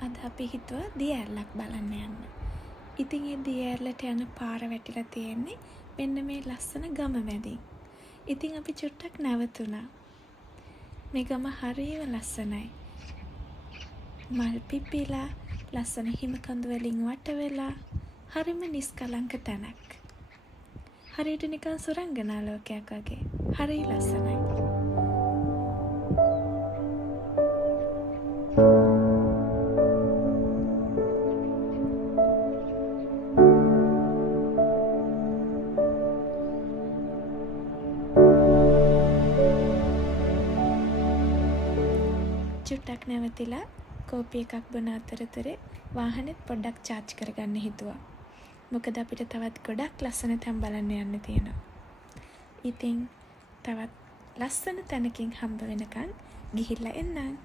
අද අපි හිතුවා දිය ඇල්ලක් බලන්න යන්න. ඉතින් ඒ දිය ඇල්ලට යන පාර වැටිලා තියෙන්නේ මෙන්න මේ ලස්සන ගම මැදින්. ඉතින් අපි චුට්ටක් නැවතුණා. මේ ගම හරිම ලස්සනයි. මල් පිපිලා, ලස්සන හිමකඳු වලින් වට වෙලා, හරිම නිස්කලංක තැනක්. හරියට නිකන් සුරංගනා ලෝකයක් වගේ. හරි ලස්සනයි. චුට්ටක් නැවතිලා කෝපි එකක් බොන අතරතුරේ වාහනේත් පොඩ්ඩක් චාර්ජ් කරගන්න හිතුවා. මොකද අපිට තවත් ගොඩක් ලස්සන තැන් බලන්න යන්න තියෙනවා. ඉතින් තවත් ලස්සන තැනකින් හම්බ වෙනකන් ගිහිල්ලා එන්නම්.